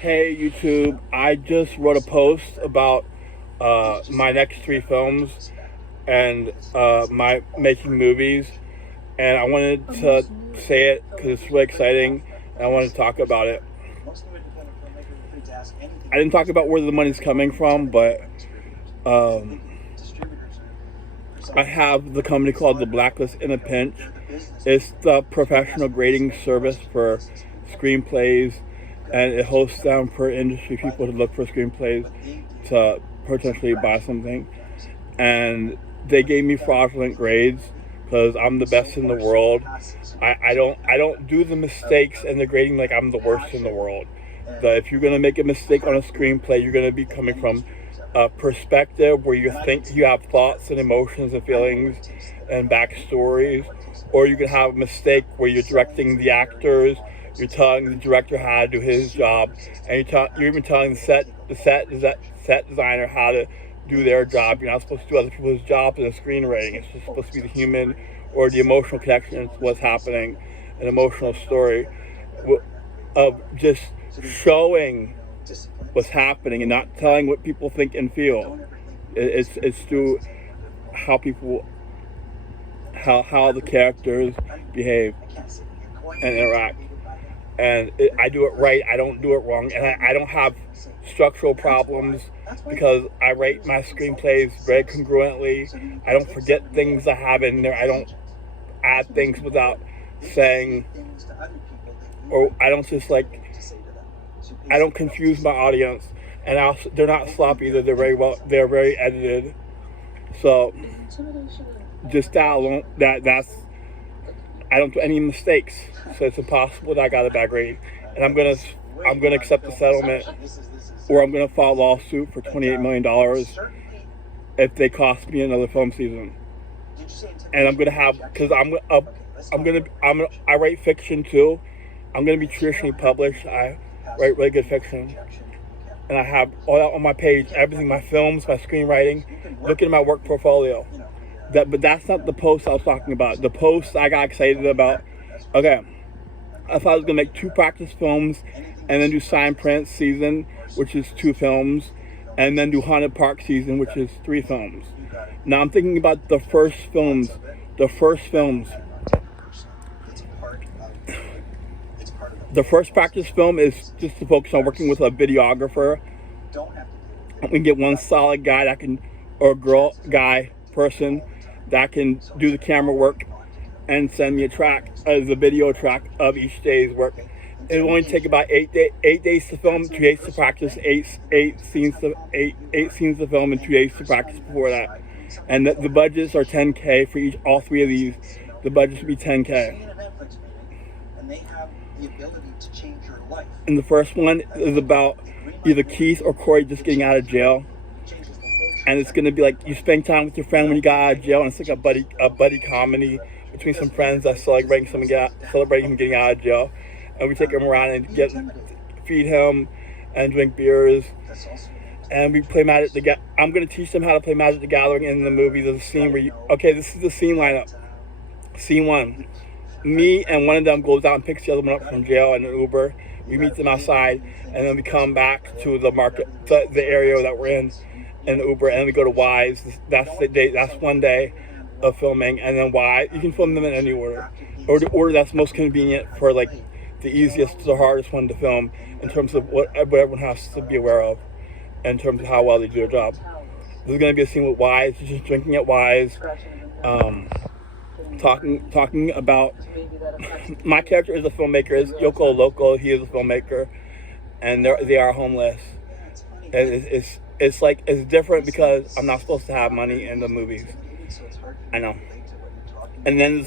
Hey YouTube, I just wrote a post about my next 3 films and my making movies, and I wanted to say it because it's really exciting and I wanted to talk about it. I didn't talk about where the money's coming from, but I have the company called The Blacklist in a Pinch. It's the professional grading service for screenplays, and it hosts them for industry people to look for screenplays to potentially buy something. And they gave me fraudulent grades because I'm the best in the world. I don't do the mistakes and the grading like I'm the worst in the world. If you're gonna make a mistake on a screenplay, you're gonna be coming from a perspective where you think you have thoughts and emotions and feelings and backstories, or you can have a mistake where you're directing the actors, you're telling the director how to do his job, and you're even telling the set designer how to do their job. You're not supposed to do other people's jobs in the screenwriting. It's just supposed to be the human or the emotional connection to what's happening, an emotional story of just showing what's happening and not telling what people think and feel. It's through how people, how the characters behave and interact. And I do it right. I don't do it wrong. And I don't have structural problems because I write my screenplays very congruently. I don't forget things I have in there. I don't add things without saying, or I don't just I don't confuse my audience. And they're not sloppy either. They're very edited. So just that alone, that's, I don't do any mistakes, so it's impossible that I got a bad grade. And I'm gonna accept the settlement, or I'm gonna file a lawsuit for $28 million if they cost me another film season. And I'm gonna have, because I write fiction too. I'm gonna be traditionally published. I write really good fiction, and I have all that on my page. Everything, my films, my screenwriting. Look at my work portfolio. But that's not the post I was talking about. The post I got excited about. Okay, I thought I was gonna make 2 practice films, and then do Sign Print season, which is 2 films, and then do Haunted Park season, which is 3 films. Now I'm thinking about the first films. The first practice film is just to focus on working with a videographer. I can get one solid guy that can, or girl, guy, person that can do the camera work and send me a track, the video track of each day's work. It will only take about 8 days to film, 2 days to practice, 8 scenes to film, and 2 days to practice before that. And the budgets are $10K for all 3 of these. The budgets would be $10K. And the first one is about either Keith or Cory just getting out of jail. And it's gonna be like you spend time with your friend when you got out of jail, and it's like a buddy comedy between some friends that celebrating him getting out of jail. And we take him around and feed him and drink beers. And we play Magic the Gathering. I'm gonna teach them how to play Magic the Gathering in the movie. There's a scene where this is the scene lineup. Scene 1. Me and one of them goes out and picks the other one up from jail in an Uber. We meet them outside, and then we come back to the market, the area that we're in the Uber, and we go to Weis. That's the day. That's one day of filming, and then Weis. You can film them in any order, or the order that's most convenient for like the easiest to the hardest one to film in terms of what everyone has to be aware of, in terms of how well they do their job. There's going to be a scene with Weis, just drinking at Weis. Talking about my character is a filmmaker, is YoKo local. He is a filmmaker, and they are homeless. And it's different because I'm not supposed to have money in the movies. I know. And then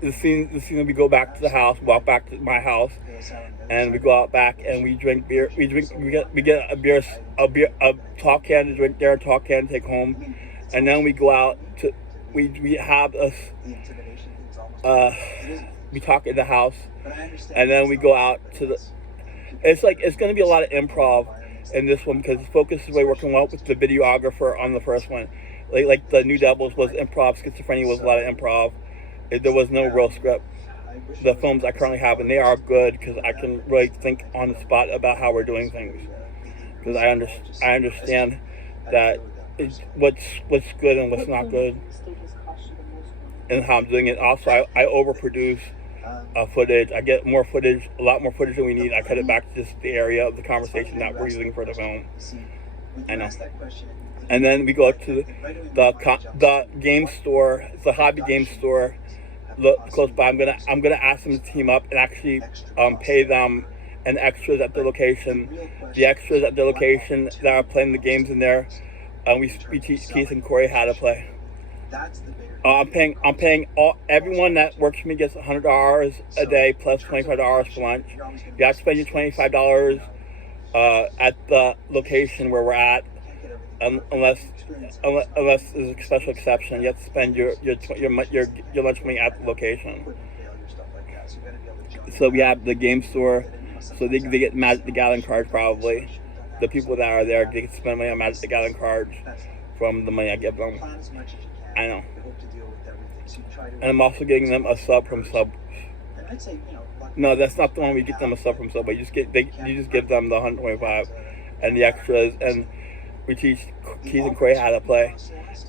the scene that we go back to the house, walk back to my house, and we go out back and we drink beer. We get a talk can to drink there, a talk can to take home, and then we go out to we have we talk in the house, and then we go out to the. It's going to be a lot of improv in this one because the focus is really working well with the videographer on the first one. Like the New Devils was improv, Schizophrenia was a lot of improv. There was no real script. the films I currently have, and they are good because I can really think on the spot about how we're doing things. Because I understand that what's good and what's not good, and how I'm doing it. Also, I overproduce footage. I get more footage, a lot more footage than we need. I cut it back to just the area of the conversation that we're using for the film. I know. And then we go to the game store. It's a hobby game store close by. I'm gonna ask them to team up and actually pay them and extras at the location. The extras at the location that are playing the games in there. We teach Keith and Cory how to play. I'm paying everyone that works for me gets $100 a day plus $25 for lunch. You have to spend your $25 at the location where we're at, unless there's a special exception. You have to spend your lunch money at the location. So we have the game store, so they get Magic the Gathering cards probably. The people that are there, they can spend money on Magic the Gathering cards from the money I give them. I know. And I'm also getting them a sub from Sub. No, that's not the one we get them a sub from Sub, but you just give them the 125 and the extras, and we teach Keith and Cory how to play.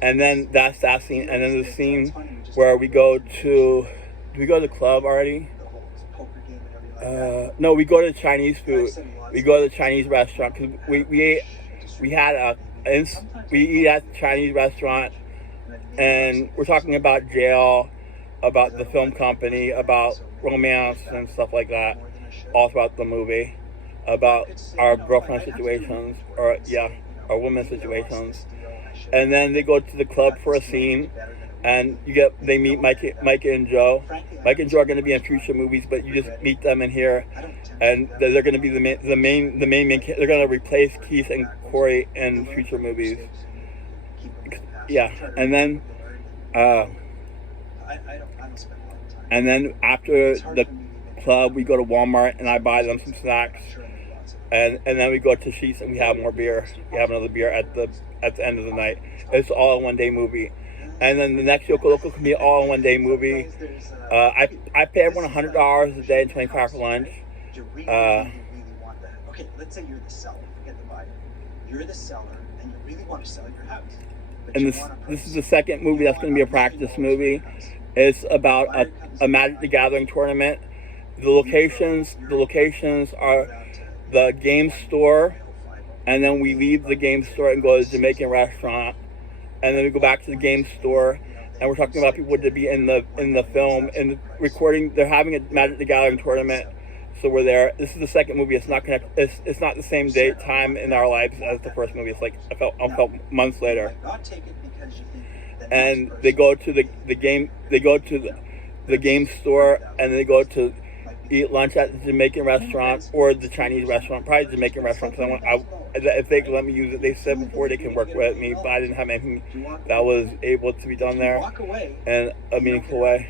And then that's that scene, and then the scene where we go to the club already? No, we go to Chinese food. We go to the Chinese restaurant because we eat at the Chinese restaurant, and we're talking about jail, about the film company, about romance and stuff like that, all throughout the movie, about our girlfriend situations, our women's situations. And then they go to the club for a scene, and they meet Mike and Joe. Mike and Joe are going to be in future movies, but you just meet them in here, and they're going to be the main. They're going to replace Keith and Cory in future movies. Yeah, and then after the club, we go to Walmart and I buy them some snacks, and then we go to Sheetz and we have more beer. We have another beer at the end of the night. It's all a one-day movie. And then the next YoKo can be all in one day movie. I pay everyone $100 a day and $25 for lunch. Okay, let's say you're the seller. Forget the buyer. You're the seller, and you really want to sell your house. And this is the second movie that's going to be a practice movie. It's about a Magic the Gathering tournament. The locations are the game store, and then we leave the game store and go to the Jamaican restaurant. And then we go back to the game store, and we're talking about people to be in the film and recording. They're having a Magic the Gathering tournament, so we're there. This is the second movie. It's not it's not the same date time in our lives as the first movie. It's like I felt months later. And they go to the game. They go to the game store, and they go to eat lunch at the Jamaican restaurant or the Chinese restaurant, probably the Jamaican restaurant. Because if they could let me use it, they said before they can work with me, but I didn't have anything that was able to be done there in a meaningful way.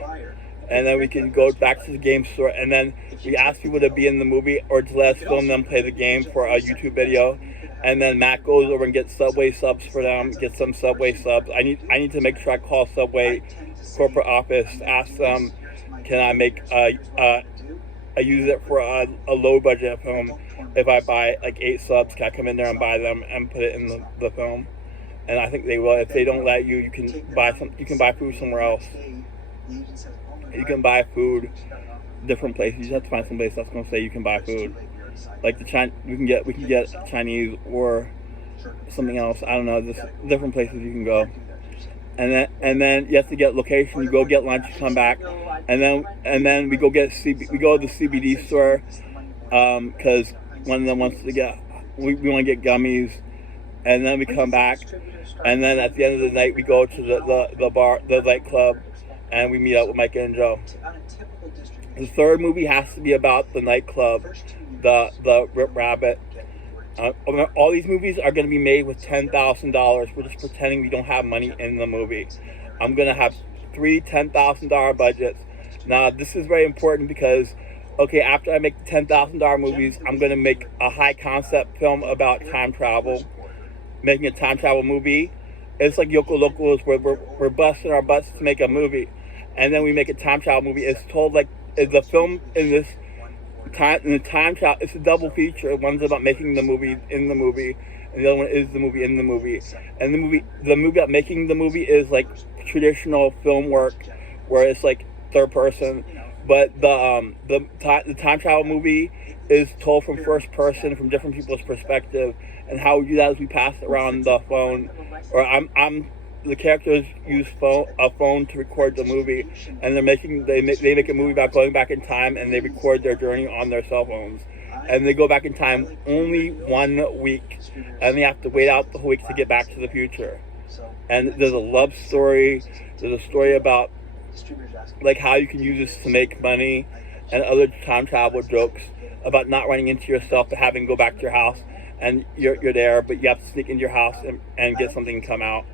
And then we can go back to the game store, and then we ask people to be in the movie or to let us film them play the game for a YouTube video. And then Matt goes over and gets Subway subs for them, get some Subway subs. I need to make sure I call Subway corporate office, ask them, can I make I use it for a low budget film. If I buy like 8 subs, can I come in there and buy them and put it in the film? And I think they will. If they don't let you, you can buy food somewhere else. You can buy food different places. You just have to find some place that's going to say you can buy food. Like we can get Chinese or something else. I don't know. There's different places you can go. And then you have to get location. You go get lunch, you come back, and then we go to the CBD store because one of them wants to get we want to get gummies, and then we come back, and then at the end of the night we go to the bar, the nightclub, and we meet up with Mike and Joe. The third movie has to be about the nightclub, the Rip Rabbit. All these movies are going to be made with $10,000. We're just pretending we don't have money in the movie. I'm going to have 3 $10,000 budgets. Now, this is very important because, okay, after I make the $10,000 movies, I'm going to make a high concept film about time travel. Making a time travel movie. It's like YoKo where we're busting our butts to make a movie. And then we make a time travel movie. It's told like the film in this time in the time travel. It's a double feature. One's about making the movie in the movie, and the other one is the movie in the movie. And the movie about making the movie is like traditional film work, where it's like third person. But the time travel movie is told from first person, from different people's perspective, and how we do that is we pass it around the phone, or the characters use a phone to record the movie, and they make a movie about going back in time, and they record their journey on their cell phones, and they go back in time only 1 week, and they have to wait out the whole week to get back to the future. And there's a love story. There's a story about like how you can use this to make money, and other time travel jokes about not running into yourself, but having to go back to your house, and you're there, but you have to sneak into your house and get something to come out.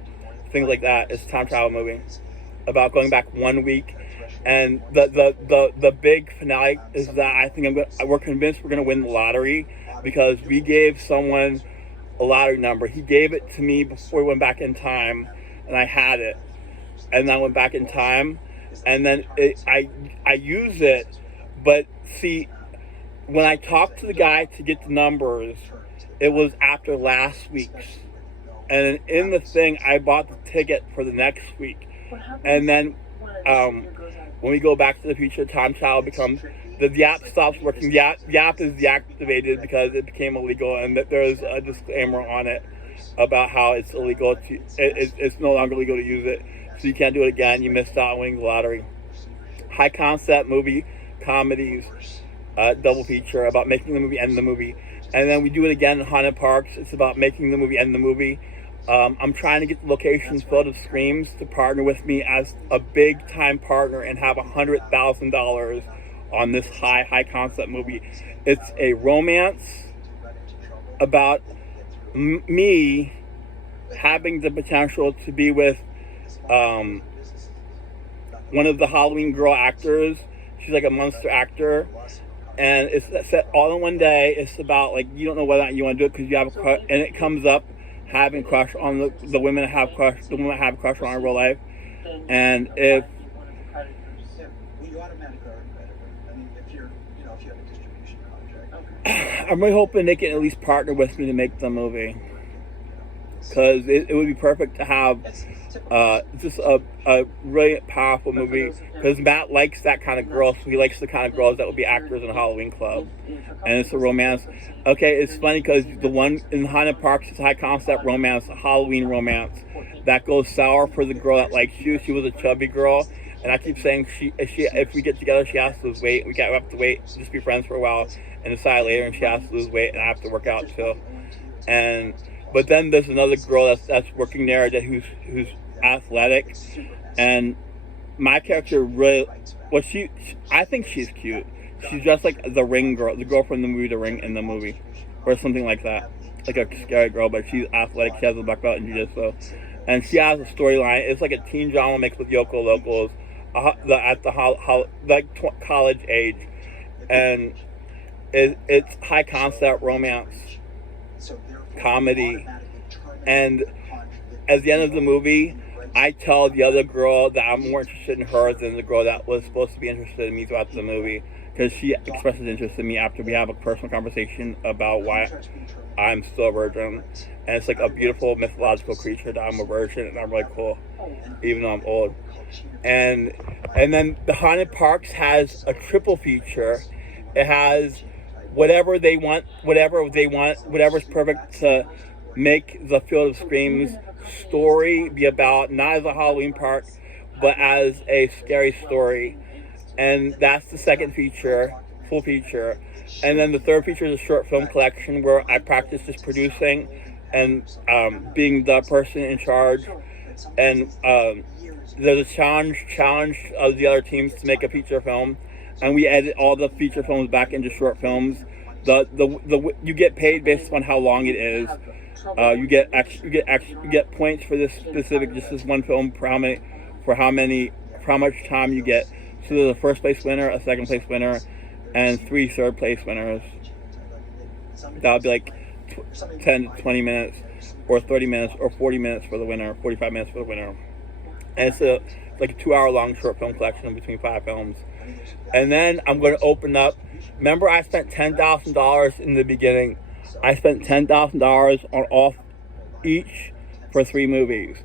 Things like that. It's a time travel movie about going back 1 week, and the big finale is that I think we're convinced we're gonna win the lottery, because we gave someone a lottery number. He gave it to me before we went back in time, and I had it, and then I went back in time, and then I use it, but see, when I talked to the guy to get the numbers, it was after last week's. And in the thing, I bought the ticket for the next week. And then when we go back to the future, time travel becomes, the app stops working. The app is deactivated because it became illegal, and that there's a disclaimer on it about how it's illegal it's no longer legal to use it. So you can't do it again. You missed out on winning the lottery. High concept movie, comedies, double feature about making the movie and the movie. And then we do it again in Haunted Parks. It's about making the movie and the movie. I'm trying to get the locations filled of Screams to partner with me as a big time partner and have $100,000 on this high concept movie. It's a romance about me having the potential to be with one of the Halloween girl actors. She's like a monster actor. And it's set all in one day. It's about like you don't know whether or not you want to do it because you have a crush, and it comes up having crush on the women that have crush, the women that have crush on in real life. And if I'm really hoping they can at least partner with me to make the movie, because it would be perfect to have just a really powerful movie, because Matt likes that kind of girl, so he likes the kind of girls that would be actors in a Halloween club, and it's a romance. Okay, it's funny because the one in Haunted Parks is a high concept romance, a Halloween romance that goes sour for the girl that likes you. She was a chubby girl, and I keep saying if we get together, she has to lose weight. We have to wait, just be friends for a while, and decide later, and she has to lose weight, and I have to work out too. But then there's another girl that's working there who's athletic, and my character really, I think she's cute. She's just like the Ring girl, the girl from the movie The Ring in the movie, or something like that, like a scary girl, but she's athletic. She has a black belt in jiu-jitsu, and she has a storyline. It's like a teen drama mixed with YoKo locals, at the college age, and it's high concept romance, comedy, and at the end of the movie, I tell the other girl that I'm more interested in her than the girl that was supposed to be interested in me throughout the movie, because she expresses interest in me after we have a personal conversation about why I'm still a virgin. And it's like a beautiful mythological creature that I'm a virgin, and I'm really cool, even though I'm old. And then the Haunted Parks has a triple feature. It has whatever they want, whatever's perfect to make the Field of Screams story be about, not as a Halloween park, but as a scary story. And that's the second feature, full feature. And then the third feature is a short film collection where I practice just producing and being the person in charge. And there's a challenge of the other teams to make a feature film, and we edit all the feature films back into short films. You get paid based on how long it is. You get points for this specific, just this one film, for how much time you get. So there's a first place winner, a second place winner, and 3 third place winners. That would be like 10 to 20 minutes, or 30 minutes, or 40 minutes for the winner, 45 minutes for the winner. And it's like a 2-hour long short film collection between 5 films. And then I'm going to open up. Remember, I spent $10,000 in the beginning. I spent $10,000 on each for 3 movies.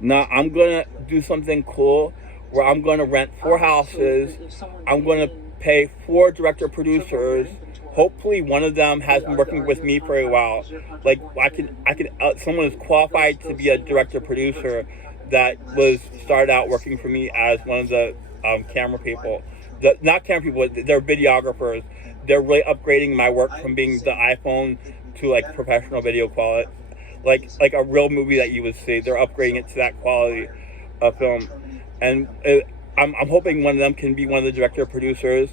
Now I'm going to do something cool where I'm going to rent 4 houses. I'm going to pay 4 director producers. Hopefully one of them has been working with me for a while. Like someone is qualified to be a director producer that started out working for me as one of the camera people. Not camera people, they're videographers. They're really upgrading my work from being the iPhone to like professional video quality, like a real movie that you would see. They're upgrading it to that quality of film, and I'm hoping one of them can be one of the director producers.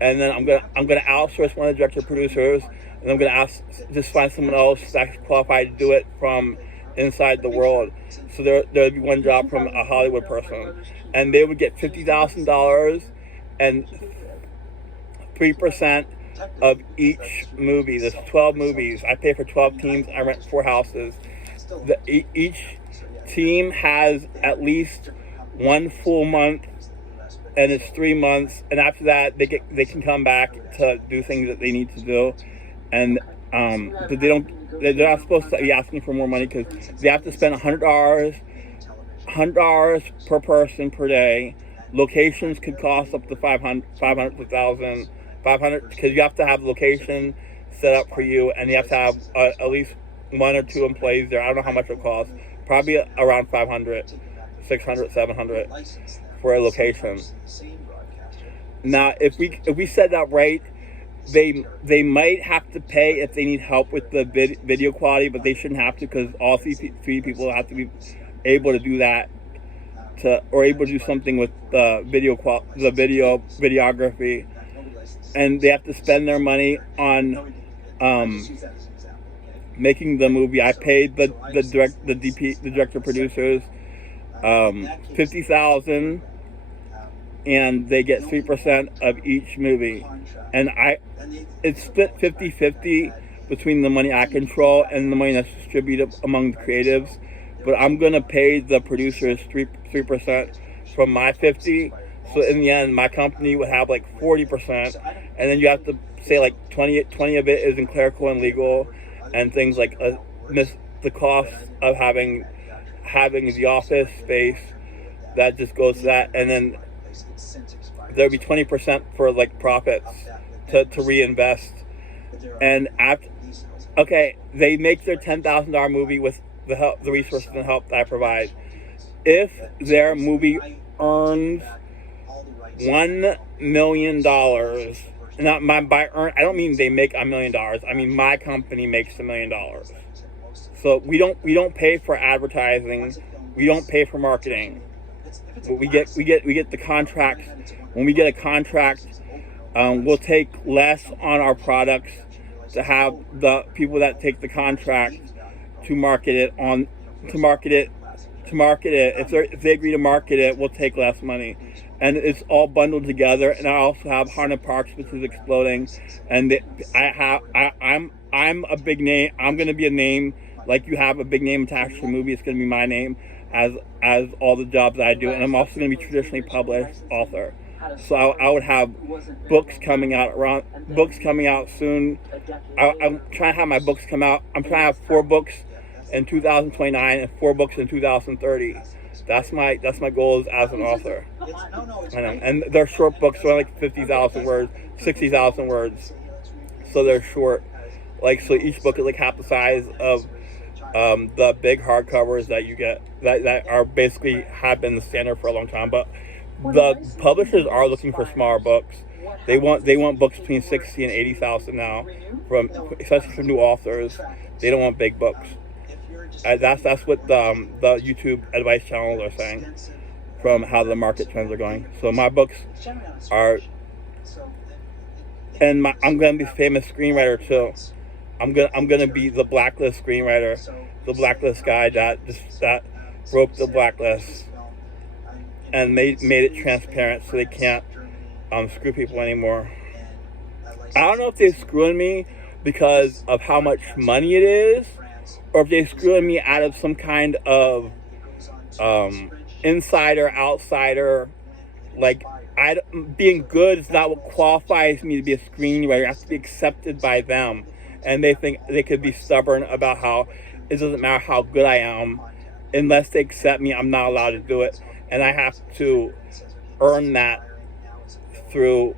And then I'm gonna outsource one of the director producers, and I'm gonna just find someone else that's qualified to do it from inside the world. So there'd be one job from a Hollywood person, and they would get $50,000 and 3% of each movie. There's 12 movies. I pay for 12 teams. I rent 4 houses. Each team has at least 1 full month. And it's 3 months, and after that, they can come back to do things that they need to do, and but they're not supposed to be asking for more money because they have to spend $100 per person per day. Locations could cost up to $500 to $1,000, because you have to have the location set up for you, and you have to have at least 1 or 2 employees there. I don't know how much it costs. Probably around $500, $600, $700. For a location. Now, if we set that right, they might have to pay if they need help with the video quality, but they shouldn't have to, because all 3 people have to be able to do that, or able to do something with the videography, and they have to spend their money on making the movie. I paid the director producers $50,000, and they get 3% of each movie, and it's split 50-50 between the money I control and the money that's distributed among the creatives. But I'm gonna pay the producers 3% from my 50. So in the end, my company would have like 40%, and then you have to say like 20 of it is in clerical and legal and things like the cost of having the office space. That just goes to that, and then there'll be 20% for like profits to reinvest. And they make their $10,000 movie with the resources and help that I provide. If their movie earns $1 million, by earn, I don't mean they make $1 million. I mean my company makes $1 million. So we don't pay for advertising. We don't pay for marketing. But we get the contracts. When we get a contract, we'll take less on our products to have the people that take the contract to market it. If they agree to market it, we'll take less money, and it's all bundled together. And I also have Harnett Parks, which is exploding, and I'm a big name. I'm going to be a name. Like you have a big name attached to a movie, it's going to be my name as all the jobs I do. And I'm also going to be traditionally published author. So I would have books coming out soon. I'm trying to have my books come out. I'm trying to have 4 books in 2029 and 4 books in 2030. That's my goal as an author. I know. And they're short books, so like 50,000 words, 60,000 words. So they're short. Like, so each book is like half the size of the big hardcovers that you get that are basically have been the standard for a long time. But the publishers are looking for smaller books. They want books between 60 and 80,000 now, especially for new authors. They don't want big books. That's what the YouTube advice channels are saying from how the market trends are going. So my books are, and I'm gonna be a famous screenwriter too. I'm gonna be the blacklist screenwriter, the blacklist guy that broke the blacklist and made it transparent so they can't screw people anymore. I don't know if they're screwing me because of how much money it is, or if they're screwing me out of some kind of insider, outsider. Like, being good is not what qualifies me to be a screenwriter. I have to be accepted by them, and they think they could be stubborn about how it doesn't matter how good I am, unless they accept me, I'm not allowed to do it, and I have to earn that through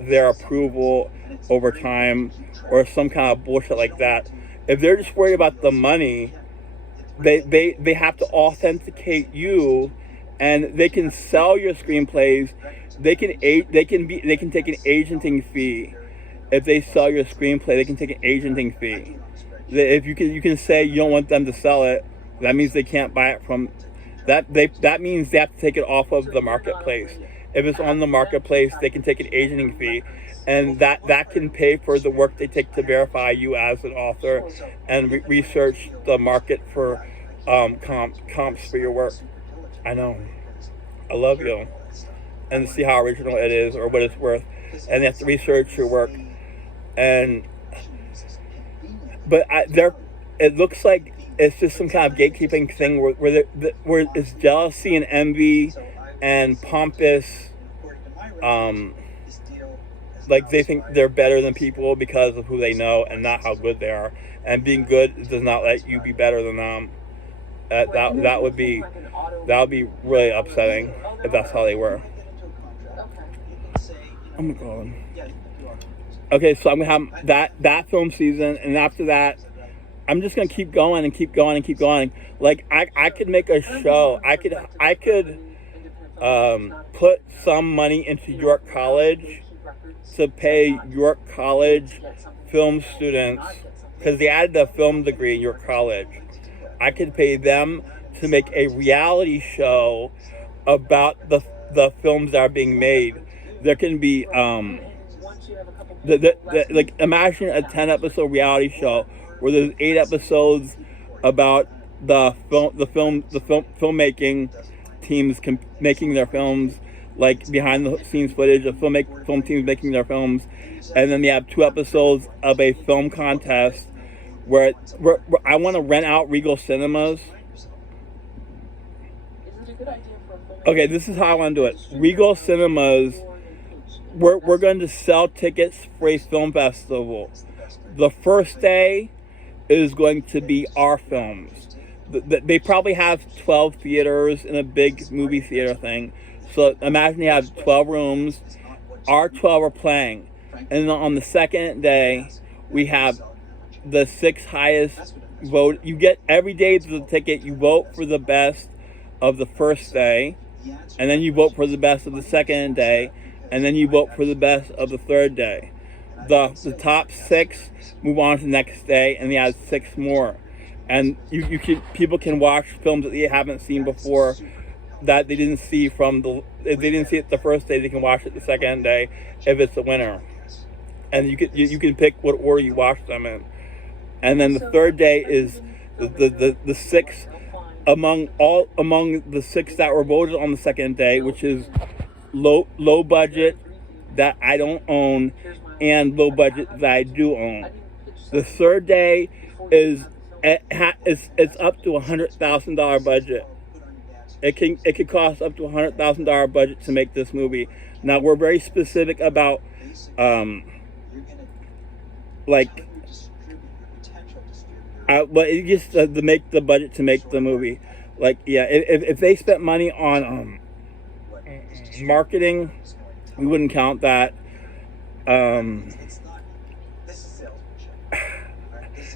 their approval over time, or some kind of bullshit like that. If they're just worried about the money, they have to authenticate you, and they can sell your screenplays. They can take an agenting fee. If they sell your screenplay, they can take an agenting fee. If you can say you don't want them to sell it, that means they can't buy it from that. That means they have to take it off of the marketplace. If it's on the marketplace, they can take an agenting fee, and that can pay for the work they take to verify you as an author and research the market for comps for your work. I know. I love you. And see how original it is or what it's worth. And they have to research your work. But it looks like it's just some kind of gatekeeping thing where it's jealousy and envy and pompous, like they think they're better than people because of who they know and not how good they are. And being good does not let you be better than them. That would be really upsetting if that's how they were. Oh my god. Okay, so I'm gonna have that film season, and after that, I'm just gonna keep going and keep going and keep going. Like I could make a show. I could put some money into York College to pay York College film students, because they added a film degree in York College. I could pay them to make a reality show about the films that are being made. There can be like imagine a 10-episode reality show where there's 8 episodes about the filmmaking teams making their films, like behind the scenes footage of film teams making their films, and then they have 2 episodes of a film contest where I want to rent out Regal Cinemas. Okay, this is how I want to do it. Regal Cinemas, we're going to sell tickets for a film festival. The first day is going to be our films. They probably have 12 theaters in a big movie theater thing. So imagine you have 12 rooms. Our 12 are playing. And then on the second day, we have the 6 highest vote. You get every day to the ticket, you vote for the best of the first day, and then you vote for the best of the second day, and then you vote for the best of the third day. The top 6 move on to the next day, and they add 6 more. And people can watch films that they haven't seen before, that they didn't see if they didn't see it the first day, they can watch it the second day if it's a winner. And you can pick what order you watch them in. And then the third day is the 6 among the 6 that were voted on the second day, which is low budget that I don't own and low budget that I do own. The third day it's up to $100,000 budget. It could cost up to $100,000 budget to make this movie. Now we're very specific about but it just to make the budget to make the movie. Like, yeah, if they spent money on marketing, we wouldn't count that.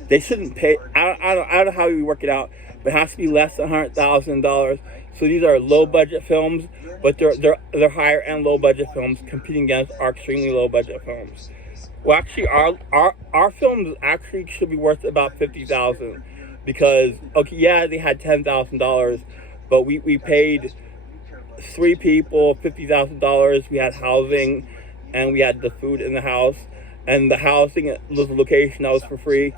They shouldn't pay. I don't know how we work it out, but it has to be less than $100,000. So these are low budget films, but they're higher end low budget films competing against our extremely low budget films. Well, actually, our films actually should be worth about $50,000, because they had $10,000, but we paid 3 people $50,000. We had housing, and we had the food in the house, and the housing was a location that was for free.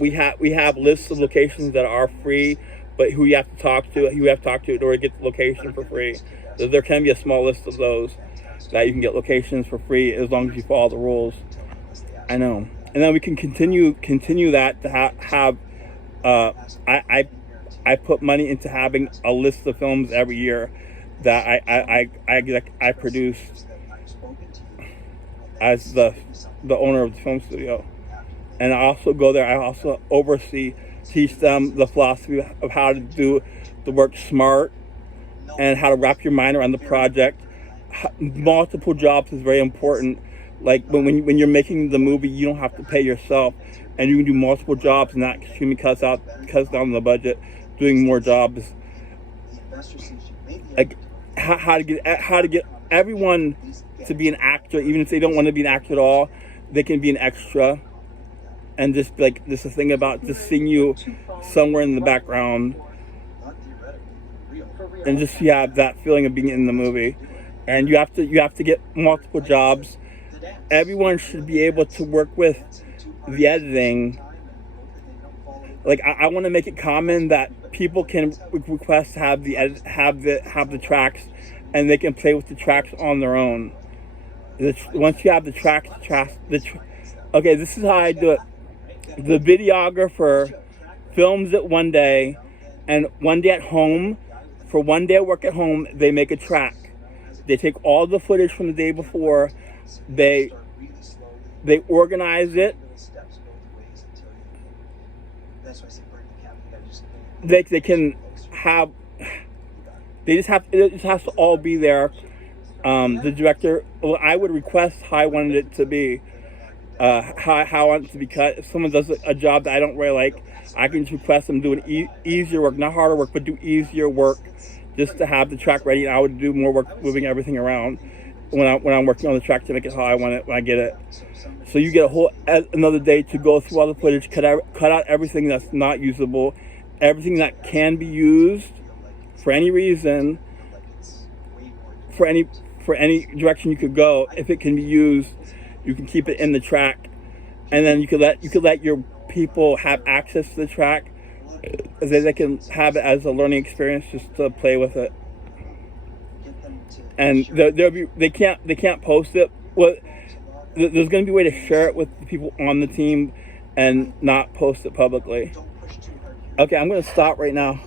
We have lists of locations that are free, but who you have to talk to in order to get the location for free. So there can be a small list of those that you can get locations for free as long as you follow the rules. I know. And then we can continue that to have I put money into having a list of films every year that I produced as the owner of the film studio. And I also go there, I also teach them the philosophy of how to do the work smart and how to wrap your mind around the project. Multiple jobs is very important. Like when you're making the movie, you don't have to pay yourself, and you can do multiple jobs, and that extremely cuts down the budget. Doing more jobs, like how to get everyone to be an actor, even if they don't want to be an actor at all, they can be an extra, and just like this is a thing about just seeing you somewhere in the background, and just you have that feeling of being in the movie, and you have to get multiple jobs. Everyone should be able to work with the editing. Like I want to make it common that people can request to have the tracks, and they can play with the tracks on their own. Once you have the tracks, okay, this is how I do it. The videographer films it one day, and one day at home, for one day at work at home, they make a track. They take all the footage from the day before, they organize it. They can have. It just has to all be there. The director. Well, I would request how I wanted it to be. How I want it to be cut. If someone does a job that I don't really like, I can just request them do an easier work, not harder work, but do easier work, just to have the track ready. And I would do more work moving everything around when I'm working on the track to make it how I want it when I get it. So you get another day to go through all the footage, cut out everything that's not usable, everything that can be used for any reason, for any direction you could go. If it can be used, you can keep it in the track, and then you could let your people have access to the track, so they can have it as a learning experience, just to play with it. And they can't post it. Well, there's going to be a way to share it with the people on the team and not post it publicly. Okay, I'm going to stop right now.